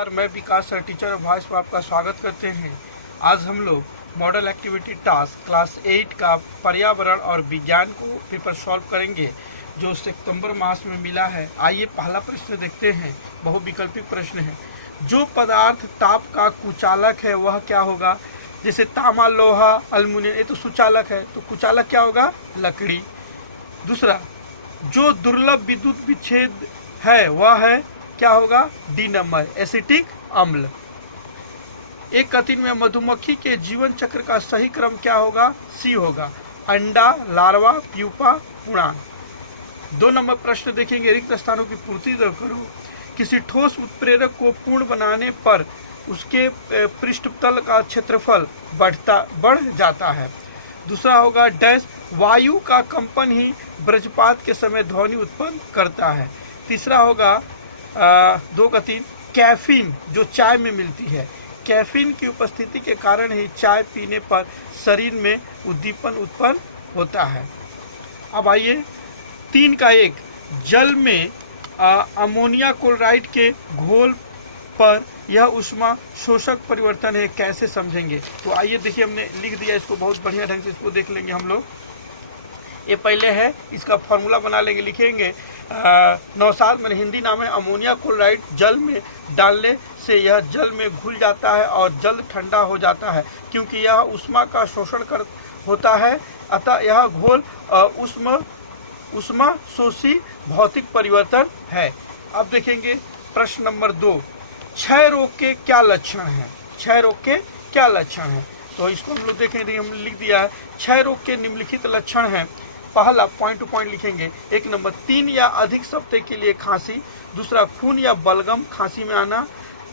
नमस्कार, मैं विकास sir teacher of voice में आपका स्वागत करते हैं। आज हम लोग मॉडल एक्टिविटी टास्क क्लास 8 का पर्यावरण और विज्ञान को पेपर सॉल्व करेंगे जो सितंबर मास में मिला है। आइए पहला प्रश्न देखते हैं। बहुविकल्पिक प्रश्न है। जो पदार्थ ताप का कुचालक है वह क्या होगा? जैसे तांबा, लोहा, अल्मुनियम, ये तो सुचालक है, तो कुचालक क्या होगा? लकड़ी। दूसरा, जो दुर्लभ विद्युत विच्छेद है वह है क्या होगा? डी नंबर, एसिटिक अम्ल। एक कथन में मधुमक्खी के जीवन चक्र का सही क्रम क्या होगा? सी होगा, अंडा, लार्वा, प्यूपा, पुराण। 2 नंबर प्रश्न देखेंगे। रिक्त स्थानों की पूर्ति करो। किसी ठोस उत्प्रेरक को पूर्ण बनाने पर उसके पृष्ठतल का क्षेत्रफल बढ़ जाता है। दूसरा होगा डैश, वायु का कंपन ही वज्रपात के समय ध्वनि उत्पन्न करता है। तीसरा होगा 2 का 3, कैफीन जो चाय में मिलती है, कैफीन की उपस्थिति के कारण ही चाय पीने पर शरीर में उद्दीपन उत्पन्न होता है। अब आइए 3 का 1, जल में अमोनिया क्लोराइड के घोल पर यह ऊष्मा शोषक परिवर्तन है, कैसे समझेंगे? तो आइए देखिए, हमने लिख दिया इसको बहुत बढ़िया ढंग से, इसको देख लेंगे हम लोग। ये पहले है, इसका फॉर्मूला बना लेंगे, लिखेंगे। नौसाद में हिंदी नाम है। अमोनिया क्लोराइड जल में डालने से यह जल में घुल जाता है और जल ठंडा हो जाता है, क्योंकि यह ऊष्मा का शोषण होता है, अतः यह घोल ऊष्मा शोषी भौतिक परिवर्तन है। अब देखेंगे प्रश्न नंबर 2, क्षय रोग के क्या लक्षण हैं? क्षय रोग के क्या लक्षण हैं? तो इसको हम लोग देखेंगे, हम लिख दिया है। क्षय रोग के निम्नलिखित लक्षण हैं। पहला पॉइंट टू पॉइंट लिखेंगे। 1 नंबर, 3 या अधिक सप्ताह के लिए खांसी। दूसरा, खून या बलगम खांसी में आना।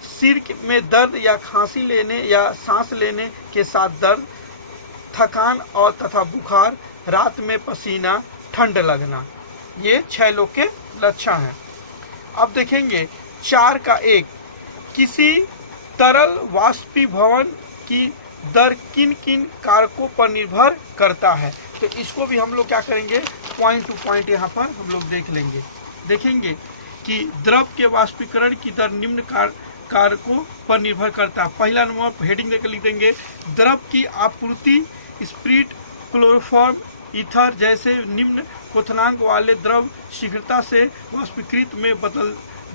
सिर में दर्द या खांसी लेने या सांस लेने के साथ दर्द। थकान और तथा बुखार। रात में पसीना, ठंड लगना। ये क्षय रोग के लक्षण हैं। अब देखेंगे 4 का 1, किसी तरल वाष्पीभवन की दर किन किन कारकों पर निर्भर करता है? तो इसको भी हम लोग क्या करेंगे, पॉइंट टू पॉइंट यहाँ पर हम लोग देख लेंगे। देखेंगे कि द्रव के वाष्पीकरण की दर निम्न कारकों पर निर्भर करता है। पहला नंबर हेडिंग देकर लिख देंगे, द्रव की आपूर्ति, स्पिरिट, क्लोरोफॉर्म, ईथर जैसे निम्न क्वथनांक वाले द्रव शीघ्रता से वाष्पीकृत में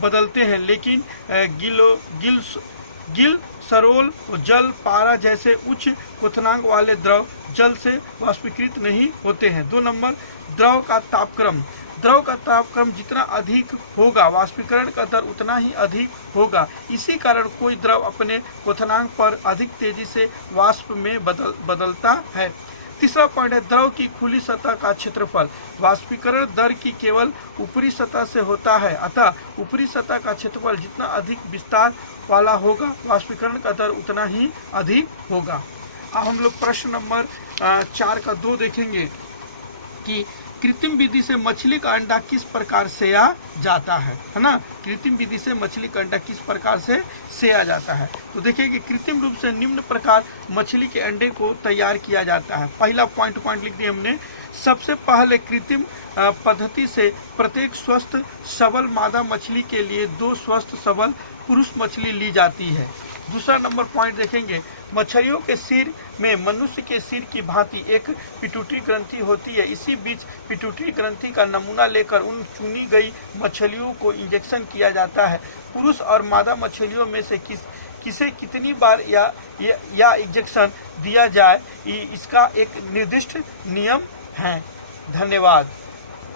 बदलते हैं, लेकिन गिल सरोल, जल, पारा जैसे उच्च क्वथनांक वाले द्रव जल से वाष्पीकृत नहीं होते हैं। 2 नंबर, द्रव का तापक्रम। द्रव का तापक्रम जितना अधिक होगा वाष्पीकरण का दर उतना ही अधिक होगा। इसी कारण कोई द्रव अपने क्वथनांक पर अधिक तेजी से वाष्प में बदलता है। तीसरा पॉइंट है, द्रव की खुली सतह का क्षेत्रफल। वाष्पीकरण दर की केवल ऊपरी सतह से होता है, अतः ऊपरी सतह का क्षेत्रफल जितना अधिक विस्तार वाला होगा वाष्पीकरण का दर उतना ही अधिक होगा। अब हम लोग प्रश्न नंबर 4 का 2 देखेंगे कि कृत्रिम विधि से मछली का अंडा किस प्रकार सेया जाता है ना? कृत्रिम विधि से मछली का अंडा किस प्रकार से सेया जाता है? तो देखिए कि कृत्रिम रूप से निम्न प्रकार मछली के अंडे को तैयार किया जाता है। पहला पॉइंट पॉइंट लिख दिया हमने। सबसे पहले कृत्रिम पद्धति से प्रत्येक स्वस्थ सबल मादा मछली के लिए 2 स्वस्थ सबल पुरुष मछली ली जाती है। दूसरा नंबर पॉइंट देखेंगे, मछलियों के सिर में मनुष्य के सिर की भांति एक पिट्यूटरी ग्रंथि होती है। इसी बीच पिट्यूटरी ग्रंथि का नमूना लेकर उन चुनी गई मछलियों को इंजेक्शन किया जाता है। पुरुष और मादा मछलियों में से किसे कितनी बार या इंजेक्शन दिया जाए, इसका एक निर्दिष्ट नियम है। धन्यवाद।